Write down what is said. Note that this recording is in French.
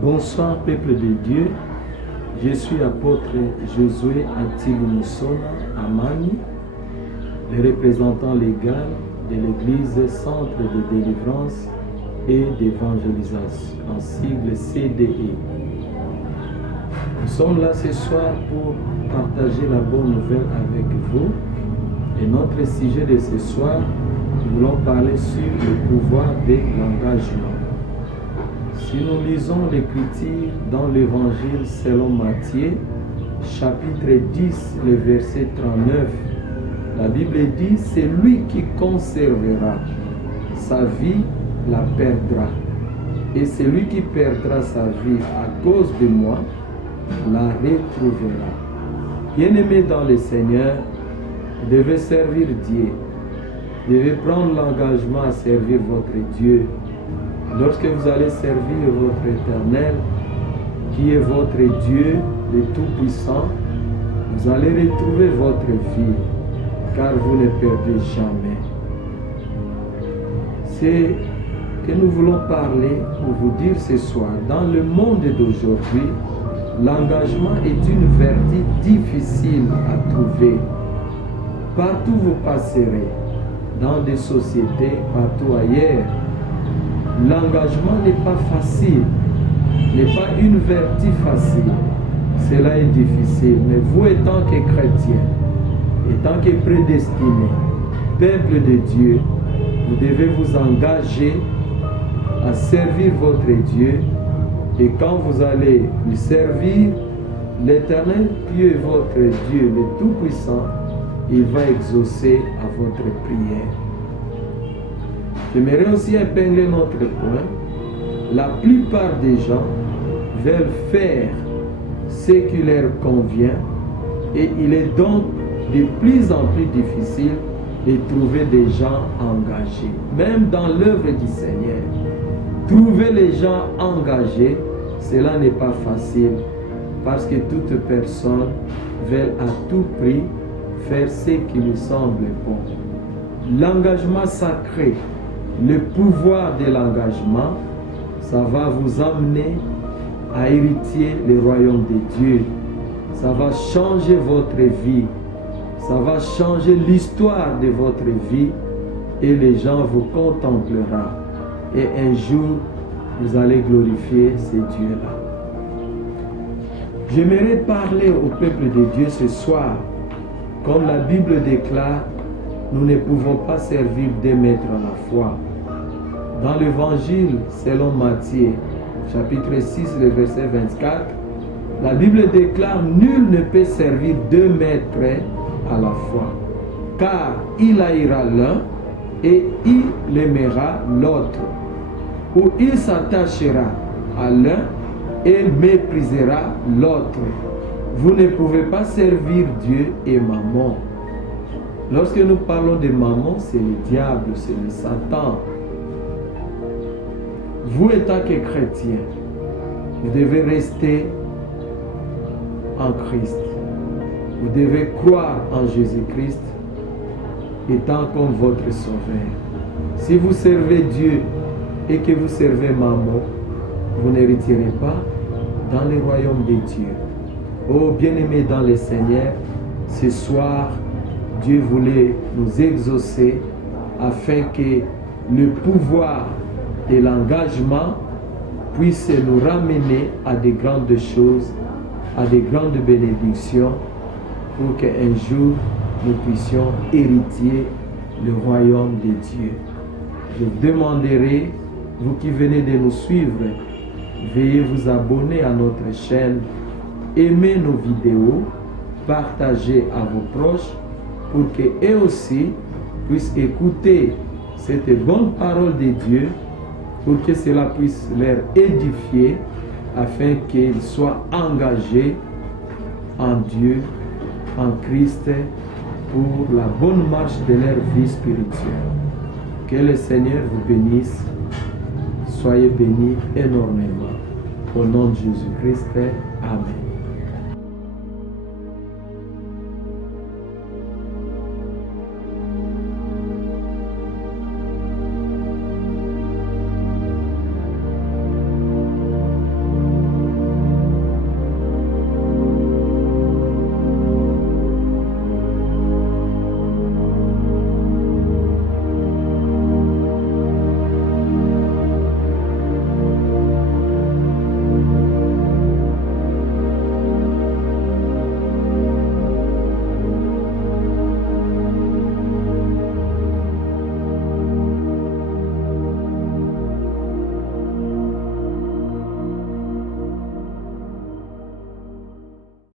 Bonsoir peuple de Dieu, je suis apôtre Josué Atilumusona Amani, le représentant légal de l'église Centre de délivrance et d'évangélisation, en sigle CDE. Nous sommes là ce soir pour partager la bonne nouvelle avec vous. Et notre sujet de ce soir, nous voulons parler sur le pouvoir de l'engagement. Si nous lisons l'Écriture dans l'Évangile selon Matthieu, chapitre 10, le verset 39, la Bible dit « Celui qui conservera sa vie la perdra, et celui qui perdra sa vie à cause de moi la retrouvera. » Bien-aimés dans le Seigneur, vous devez servir Dieu. Vous devez prendre l'engagement à servir votre Dieu. Lorsque vous allez servir votre Éternel, qui est votre Dieu, le Tout-Puissant, vous allez retrouver votre vie, car vous ne perdez jamais. C'est que nous voulons parler pour vous dire ce soir. Dans le monde d'aujourd'hui, l'engagement est une vertu difficile à trouver. Partout vous passerez, dans des sociétés, partout ailleurs, l'engagement n'est pas facile, n'est pas une vertu facile. Cela est difficile. Mais vous, étant que chrétien, étant que prédestiné, peuple de Dieu, vous devez vous engager à servir votre Dieu. Et quand vous allez lui servir, l'Éternel Dieu est votre Dieu, le Tout-Puissant, il va exaucer à votre prière. J'aimerais aussi épingler notre point. La plupart des gens veulent faire ce qui leur convient et il est donc de plus en plus difficile de trouver des gens engagés. Même dans l'œuvre du Seigneur, trouver les gens engagés, cela n'est pas facile parce que toute personne veut à tout prix faire ce qui lui semble bon. L'engagement sacré, le pouvoir de l'engagement, ça va vous amener à hériter le royaume de Dieu. Ça va changer votre vie. Ça va changer l'histoire de votre vie et les gens vous contempleront. Et un jour, vous allez glorifier ces dieux-là. J'aimerais parler au peuple de Dieu ce soir. Comme la Bible déclare, nous ne pouvons pas servir deux maîtres à la fois. Dans l'évangile selon Matthieu, chapitre 6, le verset 24, la Bible déclare « Nul ne peut servir deux maîtres à la fois, car il haïra l'un et il aimera l'autre, ou il s'attachera à l'un et méprisera l'autre. Vous ne pouvez pas servir Dieu et Mammon. » Lorsque nous parlons de Mammon, c'est le diable, c'est le Satan. Vous, étant que chrétien, vous devez rester en Christ. Vous devez croire en Jésus-Christ étant comme votre sauveur. Si vous servez Dieu et que vous servez Mammon, vous n'hériterez pas dans le royaume de Dieu. Oh, bien-aimés dans le Seigneur, ce soir, Dieu voulait nous exaucer afin que le pouvoir de l'engagement puisse nous ramener à de grandes choses, à de grandes bénédictions, pour qu'un jour nous puissions hériter le royaume de Dieu. Je vous demanderai, vous qui venez de nous suivre, veuillez vous abonner à notre chaîne, aimer nos vidéos, partager à vos proches, pour qu'eux aussi puissent écouter cette bonne parole de Dieu, pour que cela puisse leur édifier, afin qu'ils soient engagés en Dieu, en Christ, pour la bonne marche de leur vie spirituelle. Que le Seigneur vous bénisse. Soyez bénis énormément. Au nom de Jésus-Christ, Amen.